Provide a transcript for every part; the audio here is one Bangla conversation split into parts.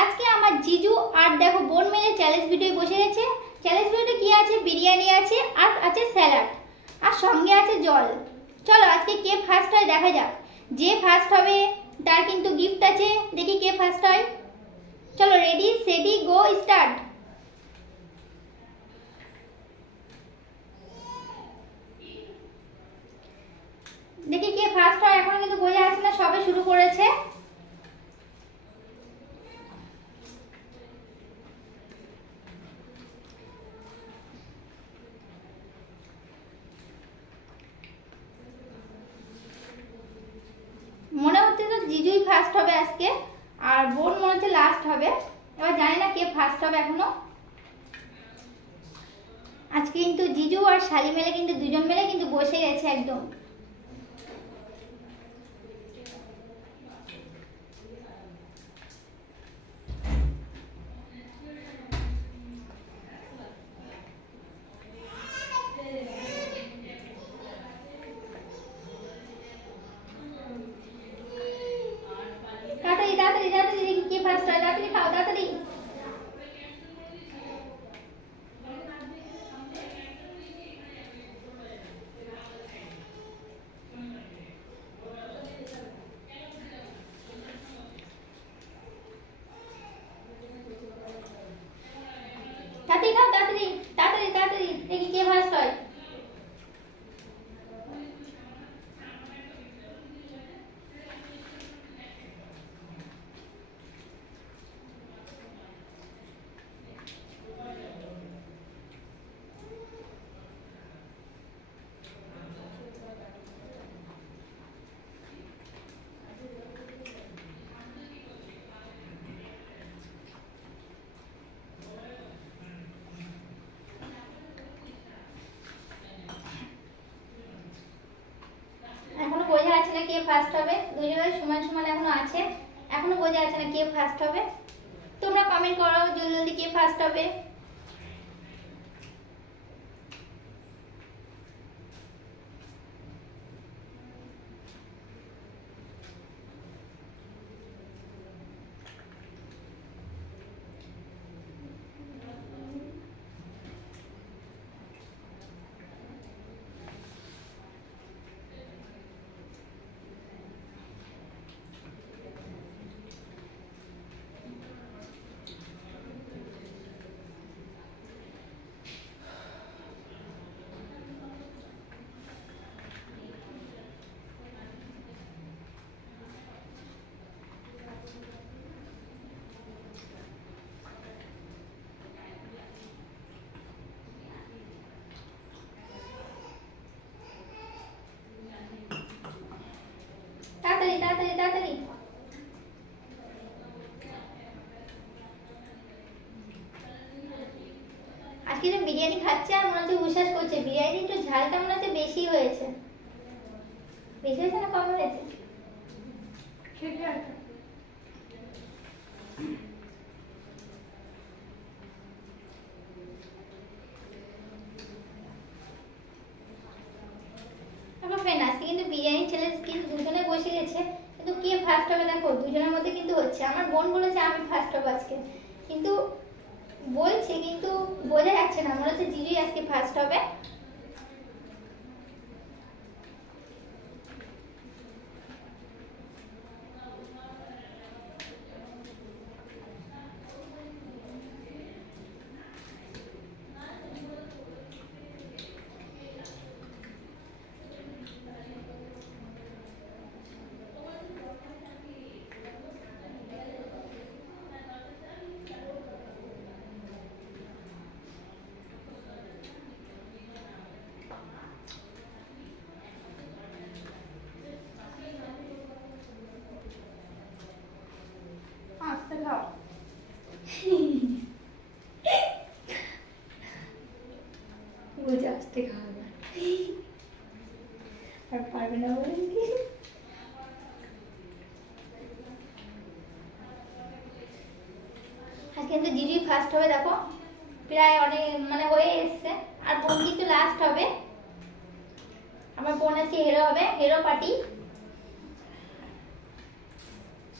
আজকে আমার জিজু আর দেখো বোন মিলে চ্যালেঞ্জ ভিডিও বসে গেছে। চ্যালেঞ্জ ভিডিওতে কি আছে, বিরিয়ানি আছে আর আছে স্যালাড আর সঙ্গে আছে জল। চলো আজকে কে ফার্স্ট হয় দেখা যাক। যে ফার্স্ট হবে তার কিন্তু গিফট আছে। দেখি কে ফার্স্ট হয়। চলো রেডি সেডি গো স্টার্ট। দেখি কে ফার্স্ট হয়। এখন কিন্তু বোঝা যাচ্ছে না, সবে শুরু করেছে। মনে হচ্ছে তো জিজুই ফার্স্ট হবে আজকে, আর বোন মনে হচ্ছে লাস্ট হবে। এবার জানি না কে ফার্স্ট হবে এখনো। আজকে কিন্তু জিজু আর শালি মেলে কিন্তু দুজন মিলে কিন্তু বসে গেছে একদম। তাড়াতাড়ি তাড়াতাড়ি তাড়াতাড়ি দেখি কে ফার্স্ট হয়। তাড়াতাড়ি খাও তাড়াতাড়ি। তাড়াতাড়ি খাও তাড়াতাড়ি তাড়াতাড়ি তাড়াতাড়ি দেখি কে ফার্স্ট হয়। এখনো বোঝা যাচ্ছে না কে ফার্স্ট হবে। দুজনের সমান সমান এখনো আছে। এখনো বোঝা যাচ্ছে না কে ফার্স্ট হবে। তোমরা কমেন্ট করো জলদি জলদি কে ফার্স্ট হবে। তাড়াতাড়ি তাড়াতাড়ি তাড়াতাড়ি। আজকে যে বিরিয়ানি খাচ্ছে আর মনে হচ্ছে উচ্ছ্বাস করছে। বিরিয়ানি একটু ঝালটা মনে হচ্ছে বেশি হয়েছে। বেশি হয়েছে না কম হয়েছে? ঠিক আছে। আজকে কিন্তু বিরিয়ানি চ্যালেঞ্জ কিন্তু দুজনে বসে গেছে, কিন্তু কে ফার্স্ট হবে দেখো দুজনের মধ্যে কিন্তু হচ্ছে। আমার বোন বলেছে আমি ফার্স্ট হবো আজকে, কিন্তু বলছে কিন্তু বোঝা যাচ্ছে না। মনে হচ্ছে জিজুই আজকে ফার্স্ট হবে। বলছে আস্তে খাওয়া না আর পারবে না বলে কি। আজকে কিন্তু জিজুই ফার্স্ট হবে দেখো, প্রায় অনেক মানে হয়ে এসছে। আর বোন কিন্তু লাস্ট হবে। আমার বোন আছে হিরো হবে, হিরো পার্টি।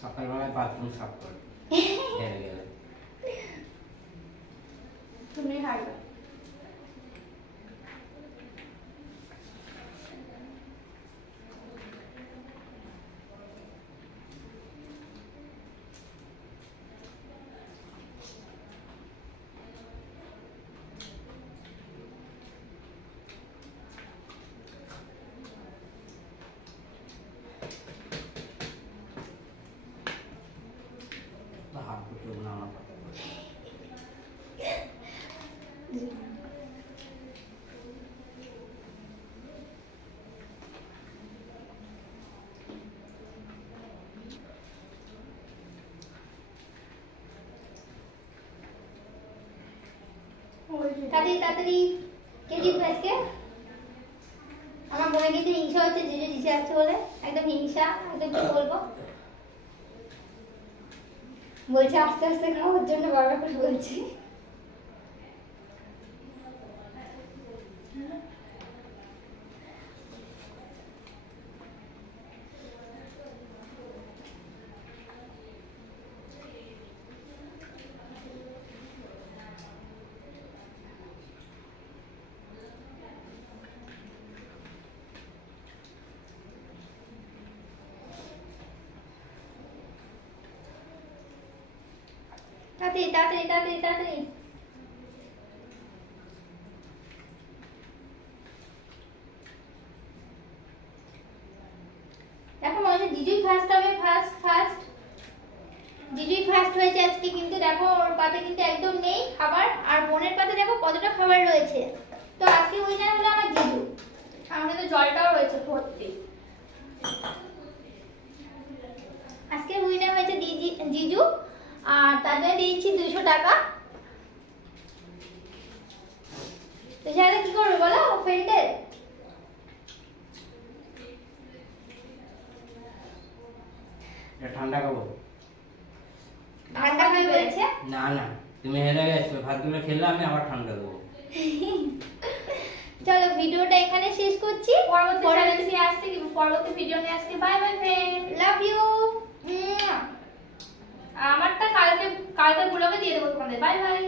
সকালবেলায় বাথরুম সাফ করে হেরে গেলে তুমি হারবে। হাত পুচু না আমার পাতা তাড়াতাড়ি তাড়াতাড়ি কে জিতবে আজকে? আমার মনে কিন্তু হিংসা হচ্ছে, জিজু জিতে যাচ্ছে বলে একদম হিংসা, একদম কি বলবো, বলছে আস্তে আস্তে খাওয়ার জন্য বারবার করে বলছি। তাড়াতাড়ি তাড়াতাড়ি তাড়াতাড়ি তাড়াতাড়ি। দেখো মনে হচ্ছে জিজুই ফার্স্ট হবে, ফার্স্ট ফার্স্ট জিজুই ফার্স্ট হয়েছে আজকে, কিন্তু দেখো ওর পাতে কিন্তু একদম নেই খাবার, আর বোনের পাতে দেখো কতটা খাবার রয়েছে। তো আজকে উইনার হলো আমার জিজু, আমার তো জলটাও রয়েছে ভর্তি। আজকে উইনার হয়েছে জিজু, আর তার জন্য দিয়েছি 200 টাকা। তো সেটা কি করবে বলো ফ্রেন্ডের? ঠান্ডা খাবো। ঠান্ডা খাই বলেছে? না না, তুমি হেরে গেছো, ভাতগুলো খেলে আমি আবার ঠান্ডা দেবো। চলো ভিডিওটা এখানে শেষ করছি, পরবর্তী ভিডিও নিয়ে আসছি। Bye bye friend, love you. আমারটা কালকে ব্লগে দিয়ে দেবো তোমাদের। Bye by.